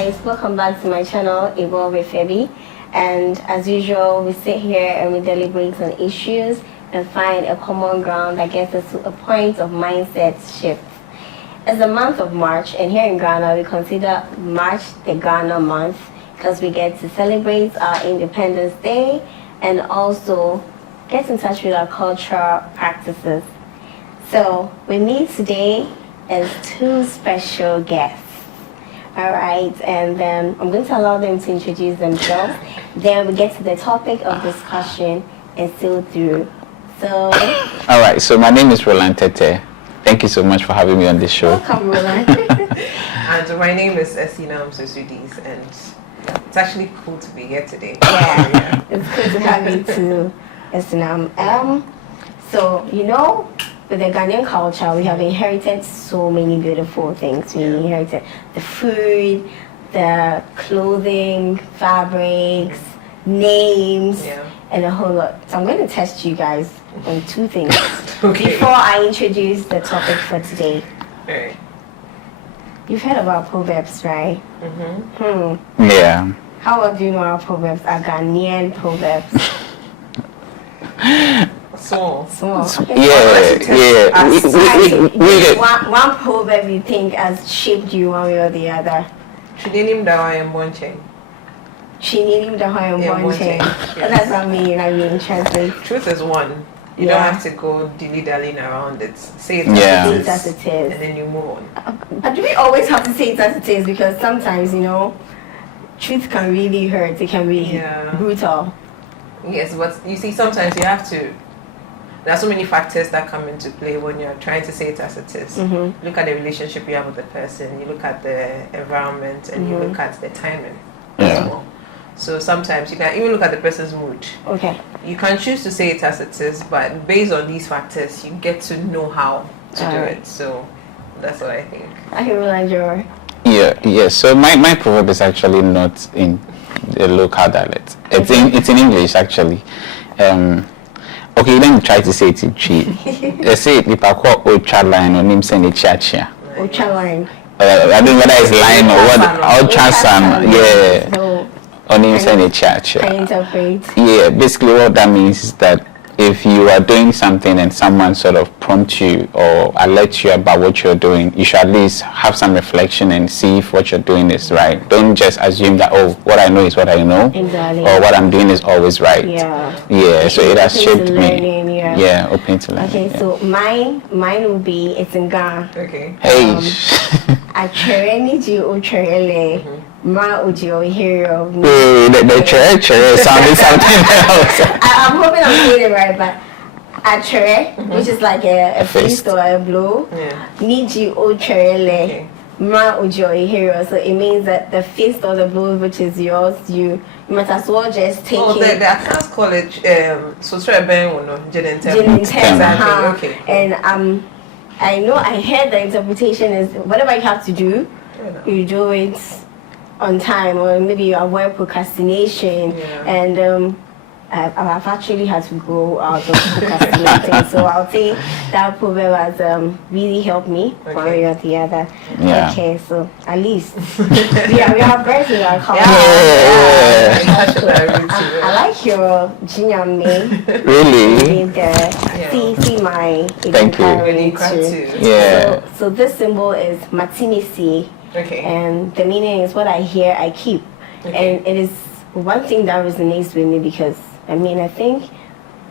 guys, welcome back to my channel, Evolve with Feby. And as usual, we sit here and we deliberate on issues and find a common ground that gets us to a point of mindset shift. It's the month of March, and here in Ghana, we consider March the Ghana month because we get to celebrate our Independence Day and also get in touch with our cultural practices. So with me today is two special guests. All right, and then I'm going to allow them to introduce themselves. Then we get to the topic of discussion and still through. So, all right, so my name is Roland Tete. Thank you so much for having me on this show. Welcome, Roland. And my name is Esina Msusudis, and it's actually cool to be here today. Yeah, it's good to have you too, Esina. So, you know, with the Ghanaian culture, we have inherited so many beautiful things. We inherited the food, the clothing, fabrics, names, and a whole lot. So I'm going to test you guys on two things before I introduce the topic for today. Alright. You've heard about proverbs, right? Yeah. How well do you know our proverbs? Our Ghanaian proverbs. Small. Okay. One proverb you think has shaped you one way or the other. Chidinim dawa mbonche. Chidinim dawa mbonche. What does that mean? I mean, translate. Truth is one. You don't have to go dilly-dallying around it. Say it as it is. And then you move on. But do we always have to say it as it is? Because sometimes, you know, truth can really hurt. It can be brutal. Yes, but you see, sometimes you have to. There are so many factors that come into play when you're trying to say it as it is. Look at the relationship you have with the person, you look at the environment, and you look at the timing as well. So sometimes you can even look at the person's mood. Okay. You can choose to say it as it is, but based on these factors, you get to know how to do it. So that's what I think. I can realize your... Yeah. So my proverb is actually not in the local dialect. It's in English actually. Okay, let me try to say it in Chi. They say it if I call Ocha line or name send it Chia. Ocha line. I don't know whether it's line or what. Ocha san. Yeah. Or name send it Chia. I interpret. Yeah, basically what that means is that if you are doing something and someone sort of prompts you or alerts you about what you're doing, you should at least have some reflection and see if what you're doing is right. Don't just assume that, oh, what I know is what I know. Exactly. Or what I'm doing is always right. Yeah, so it has shaped me. Yeah, open to learn. Okay, so mine would be, it's in Ghana. Okay. Hey. Ma Ujo hero. The church sounded something else. I'm hoping I'm saying it right, but a chere, which is like a fist or a blow. Niji Ochere Ma Ujo hero. So it means that the fist or the blow which is yours, you might as well just take it. The Accounts College, so sorry, Ben, okay. And I know I heard the interpretation is whatever you have to do, you do it on time, or maybe you avoid procrastination. And I've actually had to go out of procrastinating, so I'll say that proverb has really helped me one way or the other. Okay, so at least we have birds in our culture. I like your Jinyame. Really? See my thank you. So this symbol is Matinisi. Okay. And the meaning is what I hear, I keep. And it is one thing that resonates with me because, I mean, I think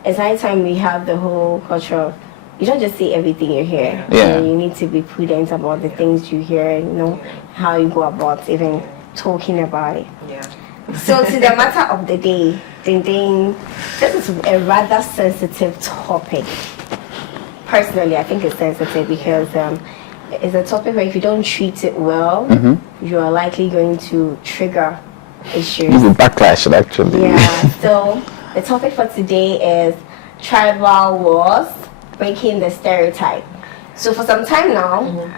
it's high time we have the whole culture of, you don't just say everything you hear. You need to be prudent about the things you hear, you know, how you go about even talking about it. So to the matter of the day, this is a rather sensitive topic. Personally, I think it's sensitive because it's a topic where if you don't treat it well, you are likely going to trigger issues. Backlash, actually. So the topic for today is tribal wars, breaking the stereotype. So for some time now,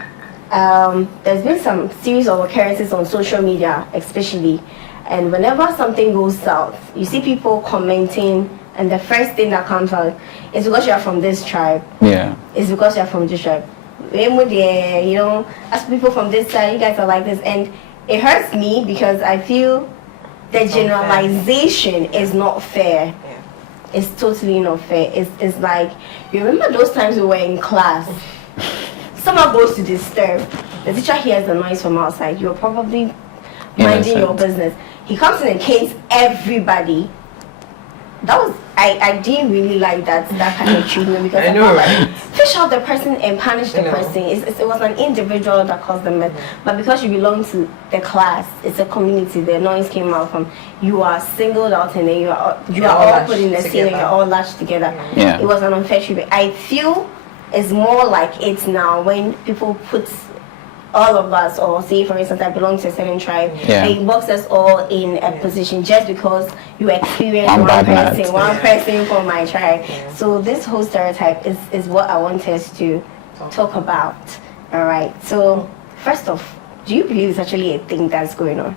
there's been some series of occurrences on social media, especially, and whenever something goes south, you see people commenting, and the first thing that comes out is because you are from this tribe. It's because you are from this tribe. You know, as people from this side, you guys are like this, and it hurts me because I feel the generalization is not fair. Yeah. It's totally not fair. It's like, you remember those times we were in class? Someone goes to disturb. The teacher hears the noise from outside. You're probably minding your business. He comes in and canes everybody. That was, I didn't really like that kind of treatment because I felt like fish out the person and punish the person. It was an individual that caused the mess, but because you belong to the class, it's a community. The noise came out from, you are singled out and then you are all put in the scene and you're all lashed together. Yeah. It was an unfair treatment. I feel it's more like it now when people put all of us, or say for instance I belong to a certain tribe, and you box us all in a position just because you experience one person from my tribe. So this whole stereotype is what I want us to talk about. Alright, so first off, do you believe it's actually a thing that's going on?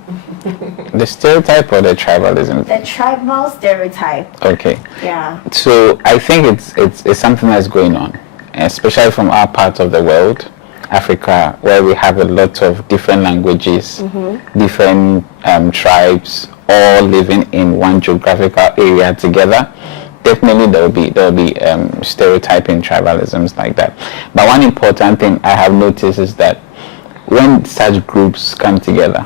The stereotype or the tribalism? The tribal stereotype. Okay. Yeah. So I think it's something that's going on, especially from our part of the world, Africa, where we have a lot of different languages, different tribes, all living in one geographical area together. Definitely there will be stereotyping tribalisms like that. But one important thing I have noticed is that when such groups come together,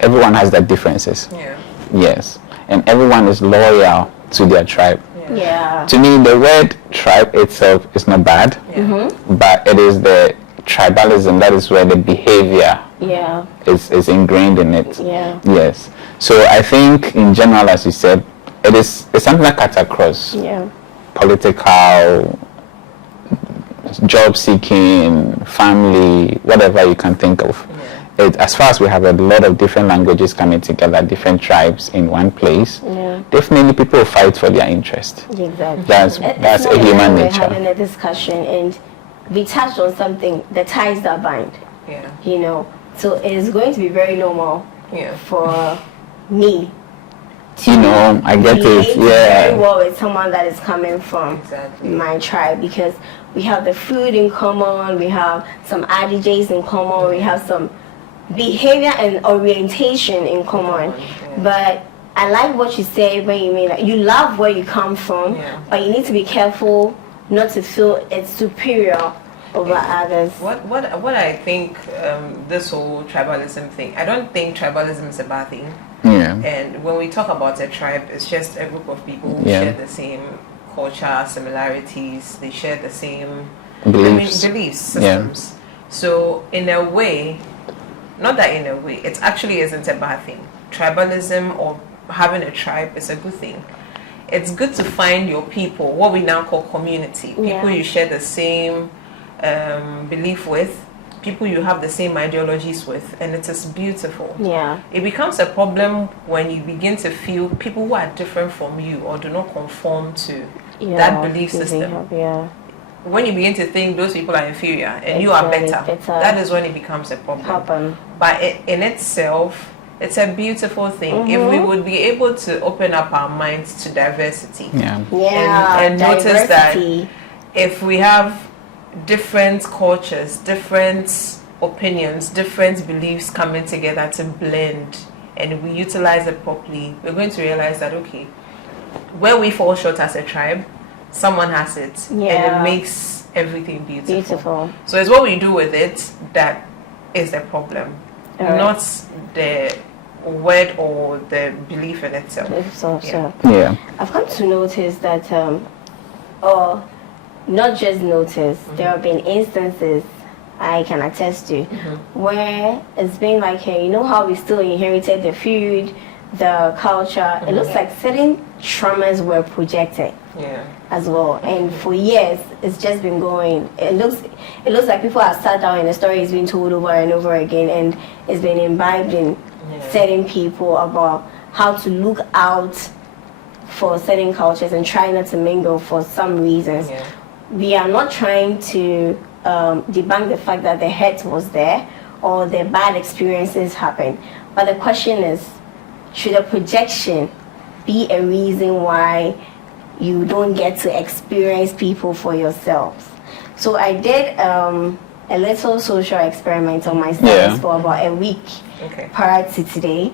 everyone has their differences. Yeah. Yes, and everyone is loyal to their tribe. Yeah. To me, the word tribe itself is not bad, but it is the tribalism that is where the behavior is ingrained in it. Yeah. Yes. So I think in general, as you said, it's something that cuts across political, job seeking, family, whatever you can think of. As far as we have a lot of different languages coming together, different tribes in one place, definitely people will fight for their interest. Exactly. That's a human nature. We're having a discussion and we touched on something, the ties that bind. Yeah. You know, so it's going to be very normal for me to I get it. very well with someone that is coming from my tribe, because we have the food in common, we have some RDJs in common, we have some behavior and orientation in common. But I like what you say when you mean that you love where you come from, but you need to be careful not to feel it's superior over others. What I think, this whole tribalism thing, I don't think tribalism is a bad thing. Yeah. And when we talk about a tribe, it's just a group of people who share the same culture, similarities, they share the same belief systems. So in a way, not that in a way, it actually isn't a bad thing. Tribalism or having a tribe is a good thing. It's good to find your people, what we now call community, people you share the same belief with, people you have the same ideologies with, and it is beautiful. Yeah. It becomes a problem when you begin to feel people who are different from you or do not conform to that belief system. When you begin to think those people are inferior and you are better, that is when it becomes a problem. But in itself, it's a beautiful thing. If we would be able to open up our minds to diversity, and notice that if we have different cultures, different opinions, different beliefs coming together to blend, and we utilize it properly, we're going to realize that where we fall short as a tribe, someone has it, and it makes everything beautiful. So it's what we do with it that is the problem, not the word or the belief in itself. I've come to notice that, or not just notice, there have been instances I can attest to where it's been like, hey, you know how we still inherited the food, the culture. It looks like certain traumas were projected as well, and for years it's just been going. It looks like people have sat down and the story is being told over and over again, and it's been imbibed in certain people about how to look out for certain cultures and try not to mingle for some reasons. We are not trying to debunk the fact that the hurt was there or the bad experiences happened, but the question is, should a projection be a reason why you don't get to experience people for yourselves? So I did a little social experiment on my status for about a week prior to today.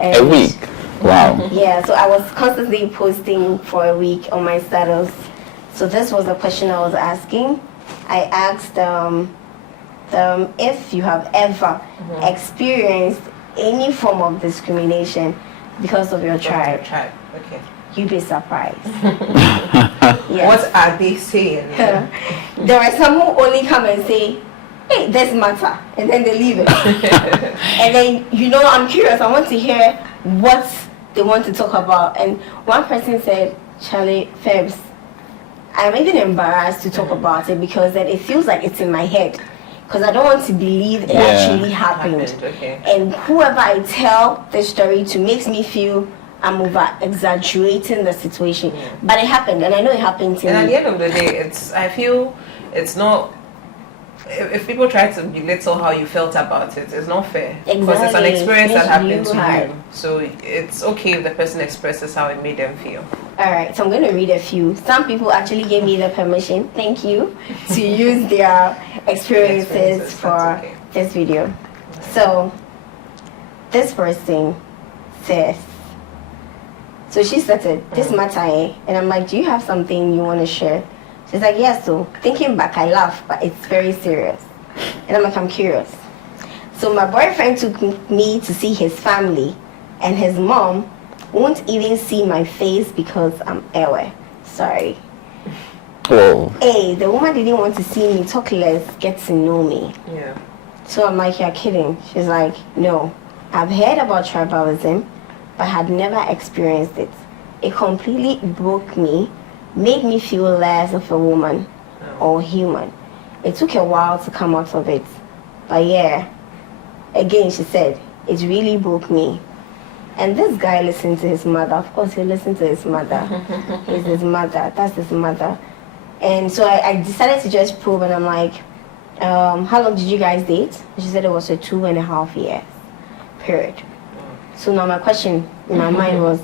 A week? Wow. Yeah, so I was constantly posting for a week on my status. So this was the question I was asking. I asked if you have ever experienced any form of discrimination because of your tribe. Okay. You'd be surprised. What are they saying? There are some who only come and say, hey, this matter, and then they leave it. And then, I'm curious. I want to hear what they want to talk about. And one person said, Charlie Phelps, I'm even embarrassed to talk about it because then it feels like it's in my head. Because I don't want to believe it actually happened. Okay. And whoever I tell the story to makes me feel I'm over exaggerating the situation. But it happened, and I know it happened to me. And at the end of the day, I feel it's not. If people try to belittle how you felt about it, it's not fair. Exactly. Because it's an experience that happened to had. you. So it's okay if the person expresses how it made them feel. Alright, so I'm going to read a few. Some people actually gave me the permission, thank you, to use their experiences for this video. So, this person says, so she started, this matter, and I'm like, do you have something you want to share? She's like, yes, so thinking back, I laugh, but it's very serious. And I'm like, I'm curious. So my boyfriend took me to see his family, and his mom won't even see my face because I'm Ewe. Sorry. Whoa. Hey, the woman didn't want to see me, talk less, get to know me. Yeah. So I'm like, you're kidding. She's like, no, I've heard about tribalism, but had never experienced it. It completely broke me, made me feel less of a woman or human. It took a while to come out of it. But yeah, again, she said, it really broke me. And this guy listened to his mother. Of course, he listened to his mother. He's his mother. That's his mother. And so I decided to just probe, and I'm like, how long did you guys date? And she said it was a 2.5 years period. So now my question in my mind was,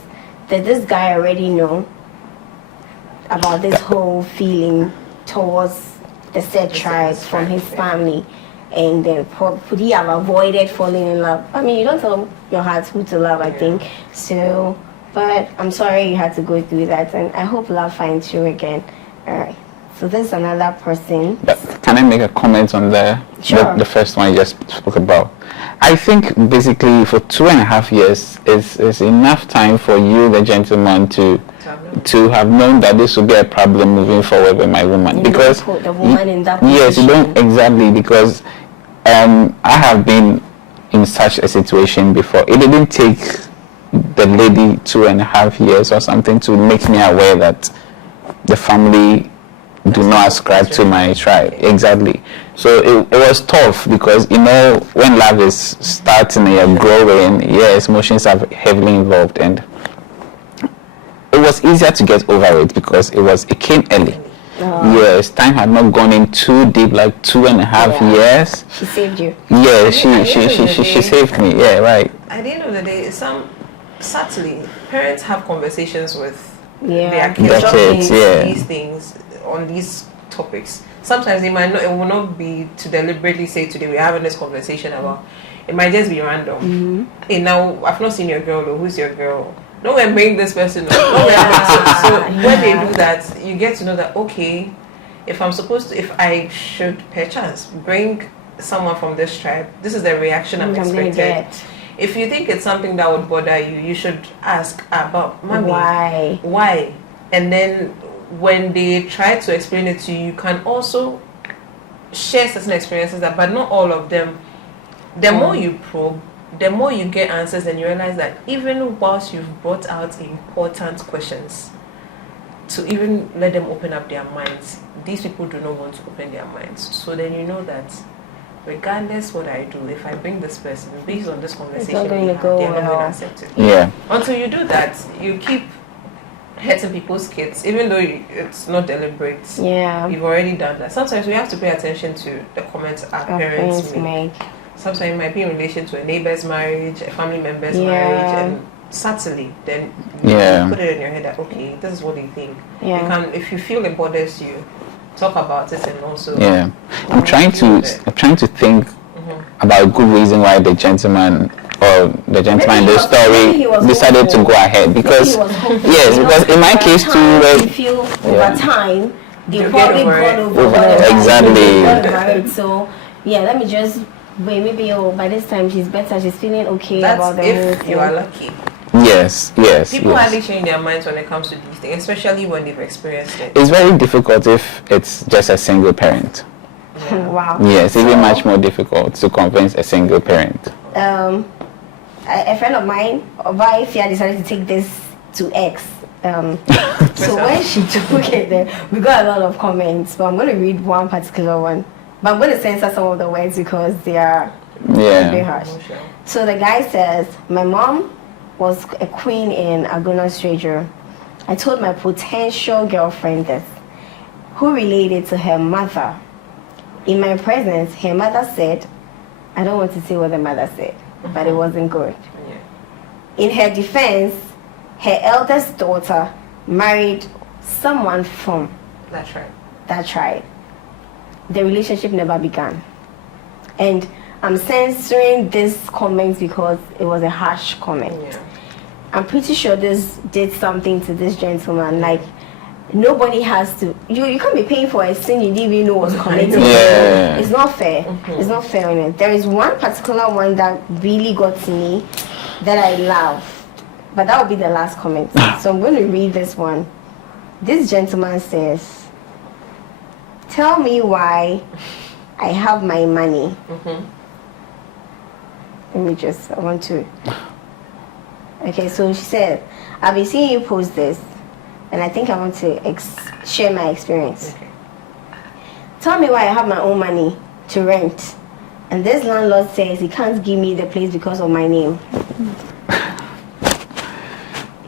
did this guy already know about this whole feeling towards the said tribe from his family? And then could he have avoided falling in love? I mean, you don't tell your heart who to love, I think. So, but I'm sorry you had to go through that, and I hope love finds you again. All right. So there's another person. But can I make a comment on Sure. the first one you just spoke about? I think basically for 2.5 years is enough time for you, the gentleman, to have known that this will be a problem moving forward with my woman. Because put the woman in that yes, you position. don't exactly, because I have been in such a situation before. It didn't take the lady 2.5 years or something to make me aware that the family do not ascribe to my tribe. Exactly. So it was tough because, when love is starting and growing, yes, emotions are heavily involved, and it was easier to get over it because it came early. Yes, time had not gone in too deep, like 2.5 years. She saved you. Yeah, she saved me. Yeah, right. At the end of the day, subtly, parents have conversations with Yeah. their kids, yeah. these things on these topics. Sometimes it will not be to deliberately say today we're having this conversation about. It might just be random. Hey, now I've not seen your girl. Or who's your girl? No, we're bringing this person up. So when they do that, you get to know that, okay, if I should perchance bring someone from this tribe, this is the reaction I'm expected. If you think it's something that would bother you, you should ask about, mommy, why? And then when they try to explain it to you, you can also share certain experiences, but not all of them. The more you probe, the more you get answers, and you realize that even whilst you've brought out important questions, to even let them open up their minds, these people do not want to open their minds. So then you know that regardless what I do, if I bring this person, based on this conversation, they're not going to accept it. Yeah. Until you do that, you keep hurting people's kids, even though it's not deliberate. Yeah. You've already done that. Sometimes we have to pay attention to the comments our parents make. Sometimes it might be in relation to a neighbor's marriage, a family member's marriage, and subtly, then you put it in your head that, okay, this is what they think. Yeah. You can, if you feel it bothers you, talk about it and also. Yeah, I'm trying to think about a good reason why the gentleman in the story decided to go ahead, because yes, because in my case too, you feel over time they've probably gone over exactly. So yeah, let me just wait. Maybe by this time she's better. She's feeling okay That's about the whole if thing. you are lucky. Yes. People hardly change their minds when it comes to these things, especially when they've experienced it. It's very difficult if it's just a single parent. Yeah. Wow. Yes, even much more difficult to convince a single parent. A friend of mine, Obaifia, decided to take this to X. So when she took it there, we got a lot of comments, but I'm going to read one particular one. But I'm going to censor some of the words because they are very harsh. So the guy says, my mom was a queen in Aguna Stranger. I told my potential girlfriend this, who related to her mother. In my presence, her mother said, I don't want to say what the mother said, but it wasn't good. Yeah. In her defense, her eldest daughter married someone from that tribe. The relationship never began. And I'm censoring this comment because it was a harsh comment. Yeah. I'm pretty sure this did something to this gentleman. Like, nobody has to. You can't be paying for a sin you didn't even know was committed. Yeah. It's not fair. It's not fair on it. There is one particular one that really got to me that I love, but that will be the last comment. So I'm going to read this one. This gentleman says, "Tell me why I have my money." Let me just. I want to. Okay, so she said, "I've been seeing you post this, and I think I want to share my experience. Okay. Tell me why I have my own money to rent, and this landlord says he can't give me the place because of my name.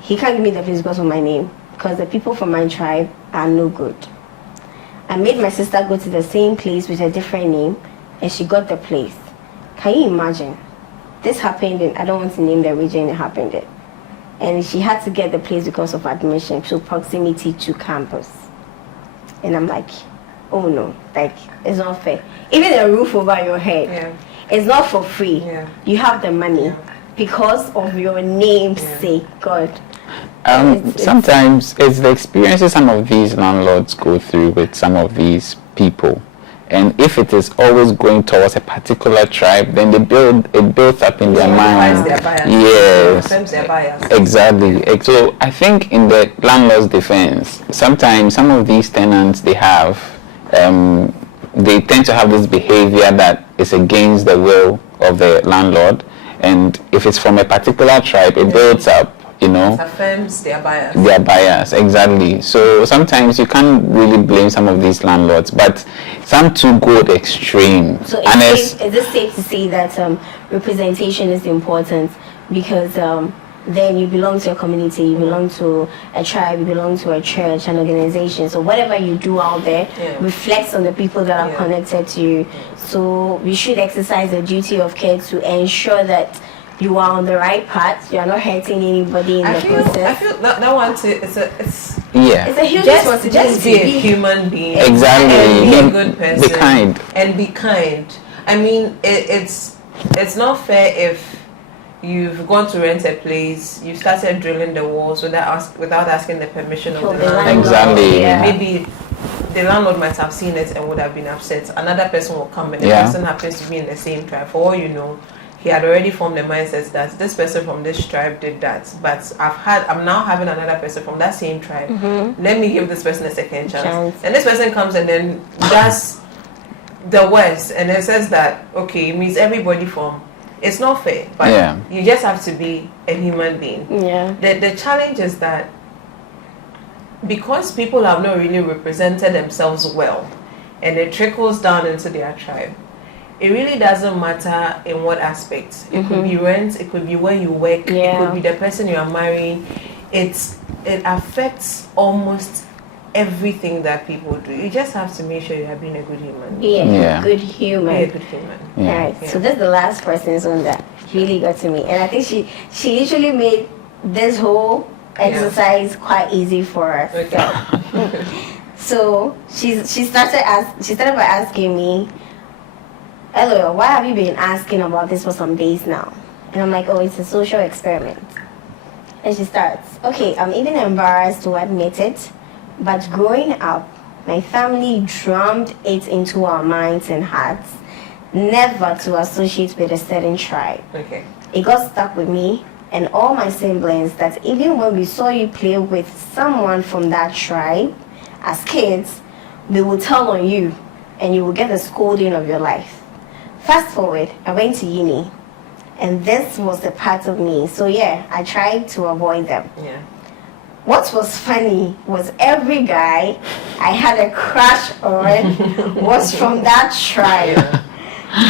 He can't give me the place because of my name, because the people from my tribe are no good. I made my sister go to the same place with a different name, and she got the place. Can you imagine? This happened in, I don't want to name the region it happened in. And she had to get the place because of admission, so proximity to campus. And I'm like, oh no, like, it's not fair. Even a roof over your head, it's not for free. Yeah. You have the money because of your name's sake, God. Sometimes it's the experiences some of these landlords go through with some of these people. And if it is always going towards a particular tribe, then it builds up in their mind. Yes, exactly. So I think in the landlord's defense, sometimes some of these tenants they tend to have this behavior that is against the will of the landlord. And if it's from a particular tribe, it builds up. It affirms their bias. Their bias, exactly. So sometimes you can't really blame some of these landlords, but some too go the extreme. So is it safe to say that representation is important because then you belong to a community, you belong to a tribe, you belong to a church, an organization. So whatever you do out there reflects on the people that are connected to you. So we should exercise the duty of care to ensure that you are on the right path. You are not hurting anybody in the process. I feel that one too. It's a huge responsibility. Just be a human being. Exactly. And be a good person. Be kind. And be kind. I mean, it's not fair if you've gone to rent a place, you started drilling the walls without asking the permission of the landlord. Exactly. Yeah. Maybe the landlord might have seen it and would have been upset. Another person will come and the person happens to be in the same tribe. For all you know, he had already formed the mindset that this person from this tribe did that, but I'm now having another person from that same tribe. Let me give this person a second chance. And this person comes and then does the worst, and then says that it means everybody from. It's not fair, but you just have to be a human being. Yeah. The challenge is that because people have not really represented themselves well, and it trickles down into their tribe. It really doesn't matter in what aspects. It could be rent, it could be where you work, it could be the person you are marrying. It affects almost everything that people do. You just have to make sure you are being a good human. Good human. Be a good human. Yeah. Alright, so this is the last person's one that really got to me. And I think she literally made this whole exercise quite easy for us. Okay. So she started by asking me, "Hello, why have you been asking about this for some days now?" And I'm like, "Oh, it's a social experiment." And she starts, "Okay, I'm even embarrassed to admit it, but growing up, my family drummed it into our minds and hearts never to associate with a certain tribe. Okay. It got stuck with me and all my siblings that even when we saw you play with someone from that tribe as kids, we will tell on you and you will get the scolding of your life. Fast forward, I went to uni and this was a part of me. So yeah, I tried to avoid them. Yeah. What was funny was every guy I had a crush on was from that tribe.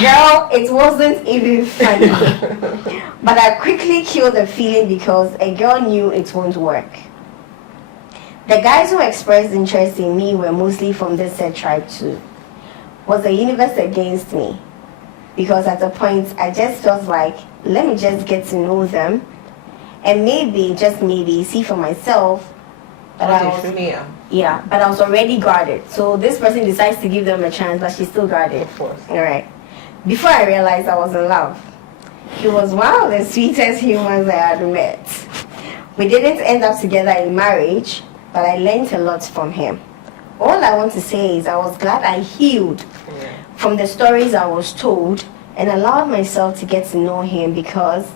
Girl, it wasn't even funny. But I quickly killed the feeling because a girl knew it won't work. The guys who expressed interest in me were mostly from this said tribe too. Was the universe against me? Because at the point I just felt like, let me just get to know them and maybe, just maybe, see for myself. But but I was already guarded. So this person decides to give them a chance, but she's still guarded. Of course. All right. Before I realized I was in love, he was one of the sweetest humans I had met. We didn't end up together in marriage, but I learned a lot from him. All I want to say is I was glad I healed from the stories I was told and allowed myself to get to know him because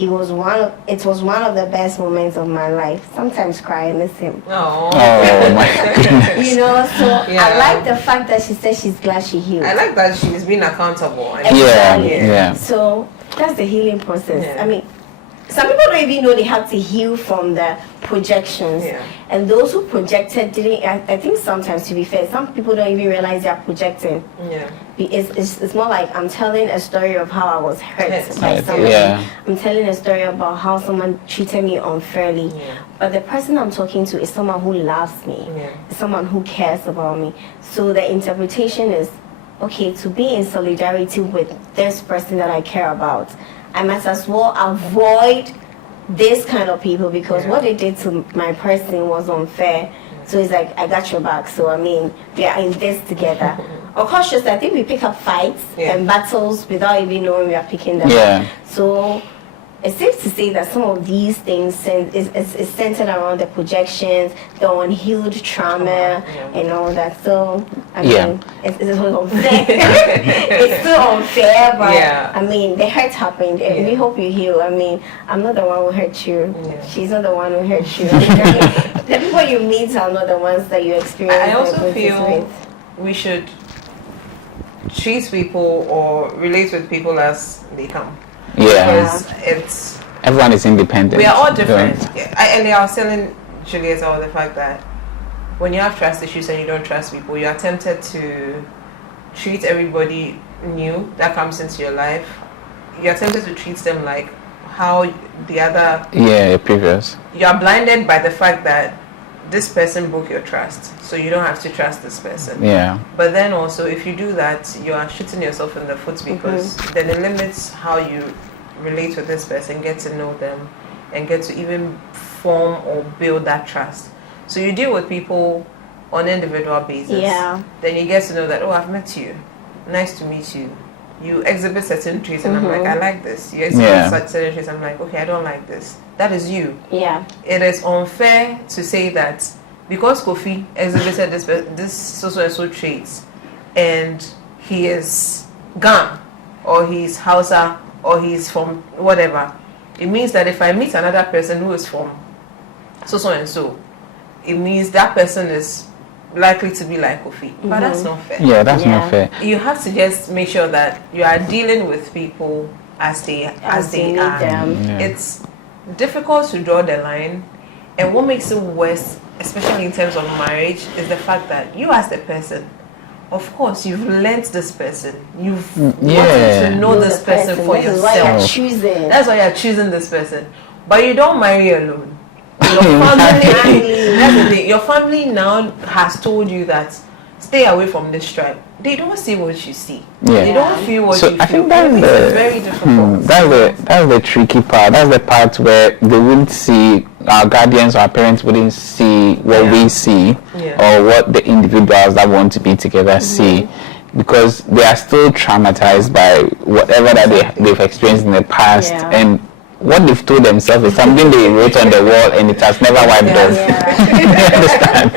it was one of the best moments of my life. Sometimes cry, I miss him. Oh my goodness. You know, so I like the fact that she said she's glad she healed. I like that she's been accountable. Yeah. So that's the healing process. Yeah. I mean, some people don't even know they have to heal from the projections. Yeah. And those who projected didn't, I think sometimes, to be fair, some people don't even realize they're projecting. Yeah. It's more like I'm telling a story of how I was hurt by Right, somebody. yeah. I'm telling a story about how someone treated me unfairly. Yeah. But the person I'm talking to is someone who loves me. Yeah. Someone who cares about me. So the interpretation is, okay, to be in solidarity with this person that I care about, I must as well avoid this kind of people because what they did to my person was unfair. So it's like, I got your back. So I mean, we are in this together. Of course, just I think we pick up fights and battles without even knowing we are picking them up. So it's safe to say that some of these things is centered around the projections, the unhealed trauma, and all that. So I mean, it's unfair. It's still unfair, but I mean, the hurt happened, and we hope you heal. I mean, I'm not the one who hurt you. She's not the one who hurt you. I mean, the people you meet are not the ones that you experience. I also feel we should treat people or relate with people as they come. Because it's everyone is independent. We are all different. I was telling Juliet about the fact that when you have trust issues and you don't trust people, you're tempted to treat everybody new that comes into your life. You're tempted to treat them like how the other previous. You are blinded by the fact that this person broke your trust, so you don't have to trust this person. But then also, if you do that, you are shooting yourself in the foot because then it limits how you relate with this person, get to know them, and get to even form or build that trust. So you deal with people on an individual basis. Then you get to know that, oh, I've met you. Nice to meet you. You exhibit certain traits, and I'm like, I like this. You exhibit certain traits, I'm like, okay, I don't like this. That is you. It is unfair to say that because Kofi exhibited this so and so traits, and he is Gan, or he's Hausa, or he's from whatever, it means that if I meet another person who is from so and so, it means that person is likely to be like Kofi. But that's not fair. That's not fair. You have to just make sure that you are dealing with people as they are. It's difficult to draw the line, and what makes it worse, especially in terms of marriage, is the fact that you as the person, of course, you've learnt this person. You've wanted to know this person for yourself. That's why you're choosing this person. But you don't marry alone. Your family, your family now has told you that stay away from this tribe. They don't see what you see. They don't feel what you feel. I think that's very difficult. That's the tricky part. That's the part where they wouldn't see, our guardians, our parents wouldn't see what we see. or what the individuals that want to be together see, because they are still traumatized by whatever that they've experienced in the past, and what they've told themselves is something they wrote on the wall and it has never wiped off. You understand?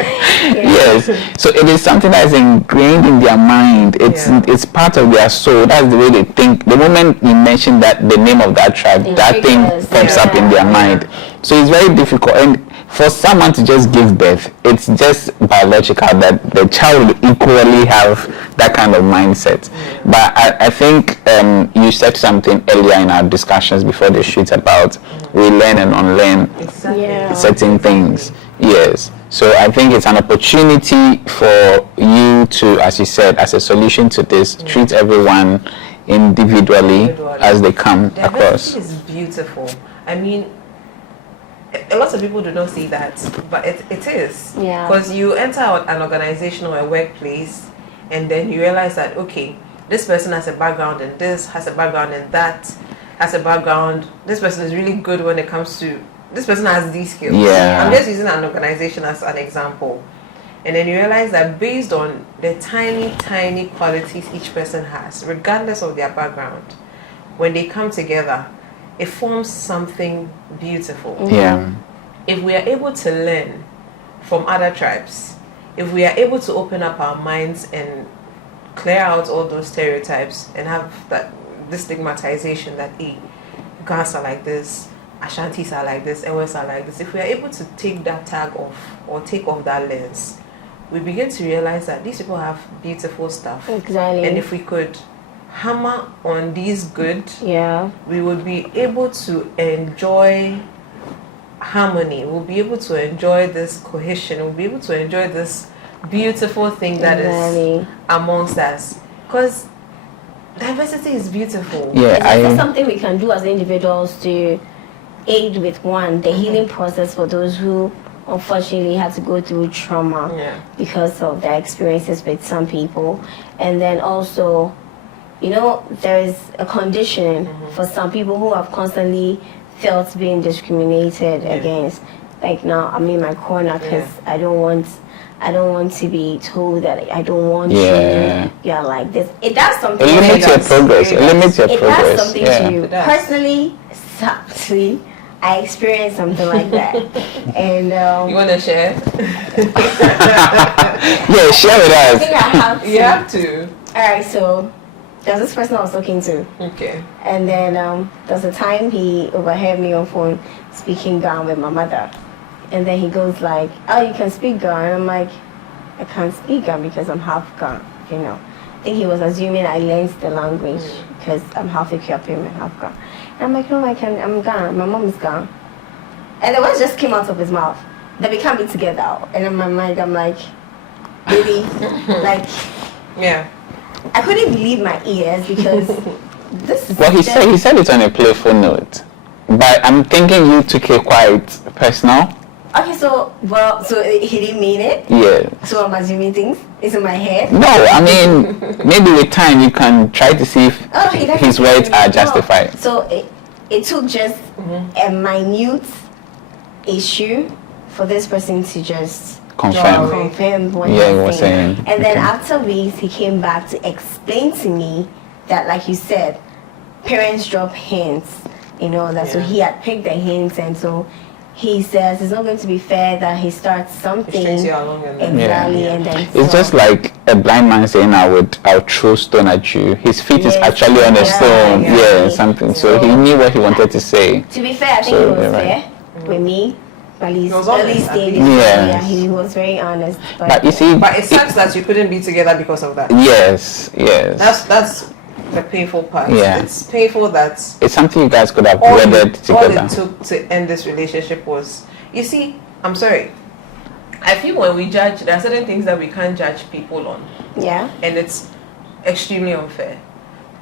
Yes. So it is something that is ingrained in their mind. It's part of their soul. That's the way they think. The moment you mention that the name of that tribe, that thing pops up in their mind. So it's very difficult. And for someone to just give birth, it's just biological that the child will equally have that kind of mindset. But I think you said something earlier in our discussions before the shoot about we learn and unlearn certain things. Yes. So I think it's an opportunity for you to, as you said, as a solution to this, treat everyone individually as they come across. Diversity is beautiful. I mean, a lot of people do not see that, but it is. Because you enter an organization or a workplace, and then you realize that, okay, this person has a background in this, has a background in that, has a background. This person is really good when it comes to, this person has these skills. I'm just using an organization as an example. And then you realize that based on the tiny, tiny qualities each person has, regardless of their background, when they come together, it forms something beautiful. If we are able to learn from other tribes, if we are able to open up our minds and clear out all those stereotypes and have this stigmatization that Ghans are like this, Ashantis are like this, Ewes are like this, if we are able to take that tag off or take off that lens, we begin to realize that these people have beautiful stuff. Exactly. And if we could hammer on these good, we would be able to enjoy harmony. We'll be able to enjoy this cohesion. We'll be able to enjoy this beautiful thing that is amongst us. Because diversity is beautiful. It's something we can do as individuals to aid with the healing process for those who unfortunately had to go through trauma because of their experiences with some people. And then also, you know, there is a condition for some people who have constantly felt being discriminated against. Like now, I'm in my corner because I don't want to be told that I don't want you. You're like this. It does something. It limits your progress. It limits your progress. It does something to you. Personally, sadly, I experienced something like that. And you want to share? Yeah, share with us. I think I have to. You have to. All right, so there's this person I was talking to. Okay. And then there's a time he overheard me on phone speaking Ghana with my mother. And then he goes like, oh, you can speak Ghana. And I'm like, I can't speak Ghana because I'm half Ghana, you know. I think he was assuming I learned the language because I'm half Ethiopian and half Ghana. And I'm like, no, I'm Ghana. My mom is Ghana. And the words just came out of his mouth. Then we can't be together. And in my mind, I'm like, baby, like, I couldn't believe my ears because this is. Well, he said it on a playful note, but I'm thinking you took it quite personal. Okay, so he didn't mean it. Yeah. So I'm assuming things. It's in my head. No, I mean maybe with time you can try to see if his words are justified. So it took just a minute issue for this person to just confirm what he was saying. And then after weeks, he came back to explain to me that, like you said, parents drop hints, you know, that so he had picked the hints, and so he says it's not going to be fair that he starts something exactly, and then it's just like a blind man saying I'll throw stone at you. His feet is actually on a stone, something. So he knew what he wanted to say. To be fair, I think he was fair with me. At least he was very honest. But you see, but it sucks that you couldn't be together because of that. Yes. That's the painful part. It's painful that it's something you guys could have weathered together. All it took to end this relationship was, you see, I'm sorry, I feel when we judge, there are certain things that we can't judge people on. Yeah. And it's extremely unfair.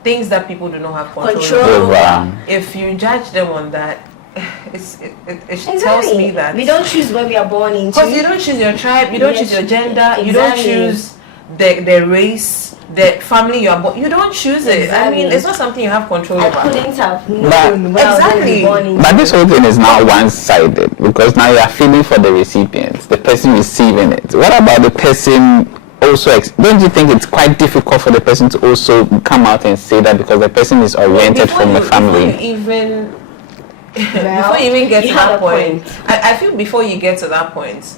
Things that people do not have control over. If you judge them on that, it tells me that we don't choose where we are born into. Because you don't choose your tribe, you don't choose your gender, you don't choose the race, the family you are born. You don't choose it. I mean, Exactly. it's not something you have control I over. couldn't have known But- where I was going to be Exactly. born into. But this whole thing is now one-sided because now you are feeling for the recipients, the person receiving it. What about the person also? Don't you think it's quite difficult for the person to also come out and say that because the person is oriented from a family? Before you even, Well, before you even get you to have that a point, point. I feel before you get to that point,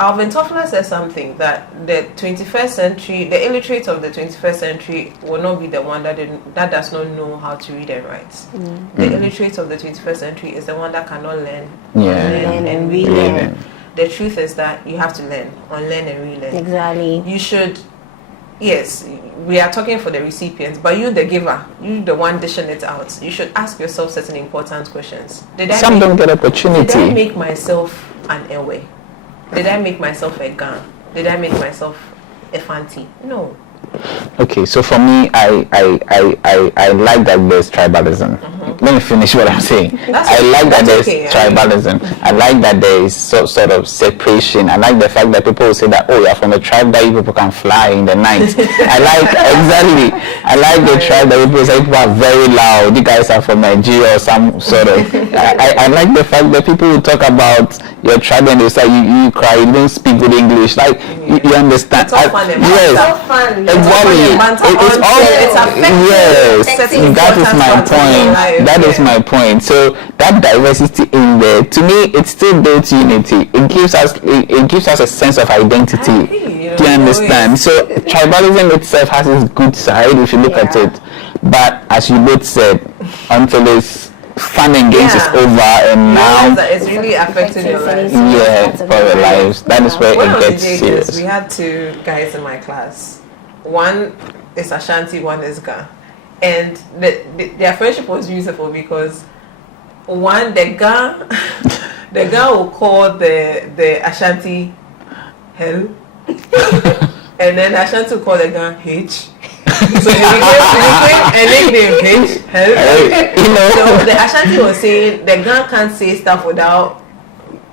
Alvin Toffler said something that the 21st century, the illiterate of the 21st century will not be the one that does not know how to read and write. The illiterate of the 21st century is the one that cannot learn, Learn and relearn. Relearn. The truth is that you have to learn, unlearn and relearn. Exactly. You should, yes, we are talking for the recipients, but you the giver, you the one dishing it out, you should ask yourself certain important questions. Some don't get Did I opportunity. make myself an Ewe? Did I make myself a Gan? Did I make myself a Fanti? No. Okay, so for me, I like that there's tribalism. Let me finish what I'm saying. I like that there's tribalism. I like that there is sort of separation. I like the fact that people will say that, oh, you're from a tribe that you people can fly in the night. I like the tribe that people say people are very loud. You guys are from Nigeria or some sort of. I like the fact that people will talk about your tribe and they say you cry, you don't speak good English. Like you understand? It's all fun and Yes. It's so fun. Exactly. It's all yes. That is my point. That is my point. So that diversity in there, to me, it still builds unity. It gives us a sense of identity. Do you understand? So tribalism itself has its good side if you look at it. But as you both said, until this fun and games is over and now that it's really affecting your life. for your lives, that is where When I it was in gets JHS, serious. we had two guys in my class. One is Ashanti, one is Ga. And their friendship was beautiful because one, the Ga will call the Ashanti hell. And then Ashanti will call the Ga H. So it became a nickname H, hell. So the Ashanti was saying the Ga can't say stuff without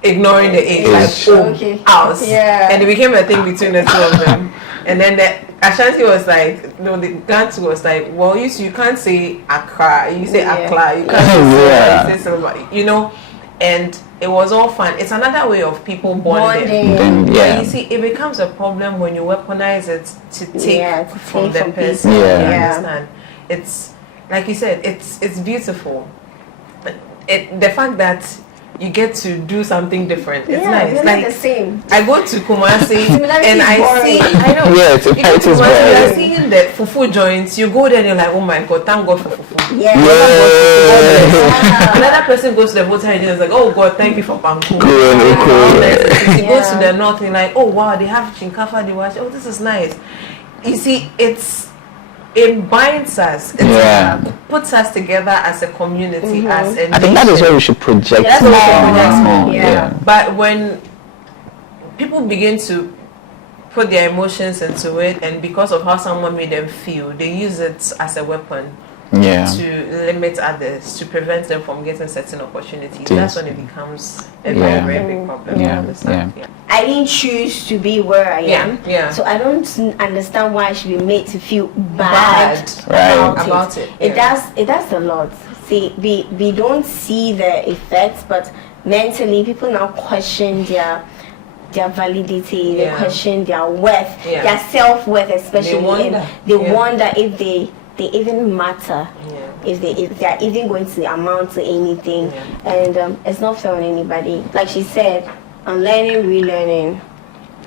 ignoring the H, like house. Yeah. And it became a thing between the two of them. And then the Ashanti was like, no, the Gantu was like, well, you can't say Accra, you say Accra, you can't say Silver, you know. And it was all fun. It's another way of people bonding. But you see, it becomes a problem when you weaponize it to take from the person. You understand? It's like you said, it's beautiful. The fact that you get to do something different. It's nice. We're like not the same. I go to Kumasi and I boring. see. I know. Yes, You go it to is Kumasi, you are boring. seeing the fufu joints. You go there and you're like, oh my god, thank God for fufu. Yeah. Another person goes to the hotel and is like, oh god, thank you for Bangkok. Cool. You go to the north and you're like, oh wow, they have chinkafa. They watch. Oh, this is nice. You see, it binds us. It puts us together as a community, as a I think that is where we should project That's more. what we project. But when people begin to put their emotions into it, and because of how someone made them feel, they use it as a weapon to limit others, to prevent them from getting certain opportunities. That's when it becomes a very, very big problem. I didn't choose to be where I am. Yeah. So I don't understand why I should be made to feel bad about it. It does a lot. See, we don't see the effects, but mentally people now question their validity, they question their worth, their self-worth especially. They wonder if they even matter, if they are even going to amount to anything. And it's not fair on anybody. Like she said, unlearning, relearning,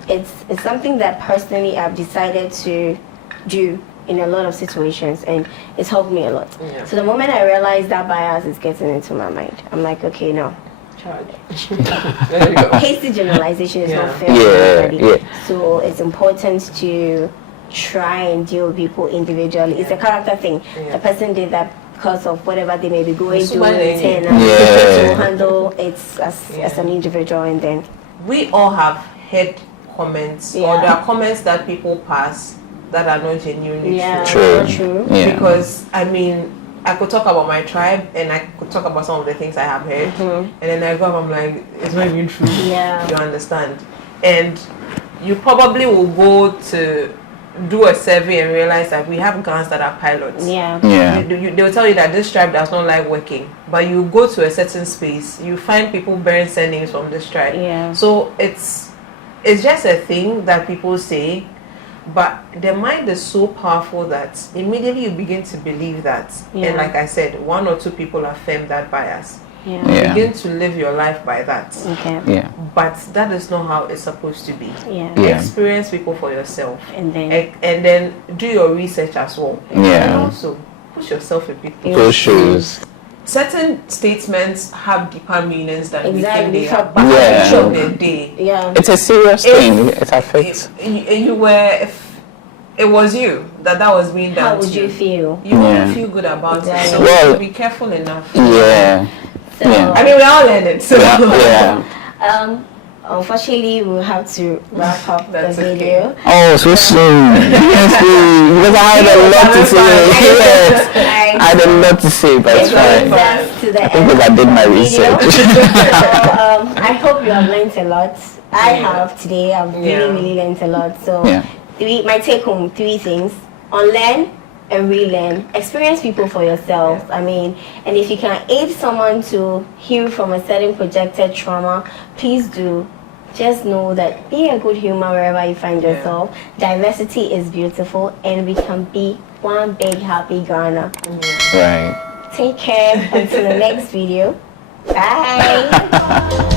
it's something that personally I've decided to do in a lot of situations, and it's helped me a lot. So the moment I realized that bias is getting into my mind, I'm like, okay, no. There you go. Hasty generalization is not fair on anybody. So it's important to try and deal with people individually. It's a character thing. The person did that because of whatever they may be going through, and to handle it as an individual. And then we all have heard comments, or there are comments that people pass that are not genuinely true. Because I mean, I could talk about my tribe and I could talk about some of the things I have heard, and then I go up, I'm like, it's not even true. You understand? And you probably will go to do a survey and realize that we have guns that are pilots. Yeah. They'll tell you that this tribe does not like working, but you go to a certain space, you find people bearing surnames from this tribe. Yeah. So it's just a thing that people say, but the mind is so powerful that immediately you begin to believe that. Yeah. And like I said, one or two people affirm that bias. Yeah. Yeah. Begin to live your life by that. Okay. Yeah. But that is not how it's supposed to be. Yeah. Yeah. Experience people for yourself. And then And then do your research as well. Yeah. And also push yourself a bit. Those shoes. Certain statements have deeper meanings than we think they have. But Yeah. at the end of the day, yeah. It's a serious thing. It affects. if it was you that was being done How would to you feel? you Yeah. wouldn't feel good about it. So Well, you should be careful enough. Yeah. So Yeah. I mean, we all learn it. So Yeah. unfortunately we'll have to wrap up the That's okay. video. Oh, so soon. Yes, because I had a lot to say. Yes. I had a lot to say, but it's fine. That's to the I think end I did of my the video. research. So, I hope you have learned a lot. I have today. I've really learned a lot. So Yeah. my take home, 3 things: unlearn and relearn. Experience people for yourself. I mean, and if you can aid someone to heal from a certain projected trauma, please do. Just know that be a good human wherever you find yourself. Diversity is beautiful, and we can be one big happy Ghana. Right. Take care until the next video. Bye.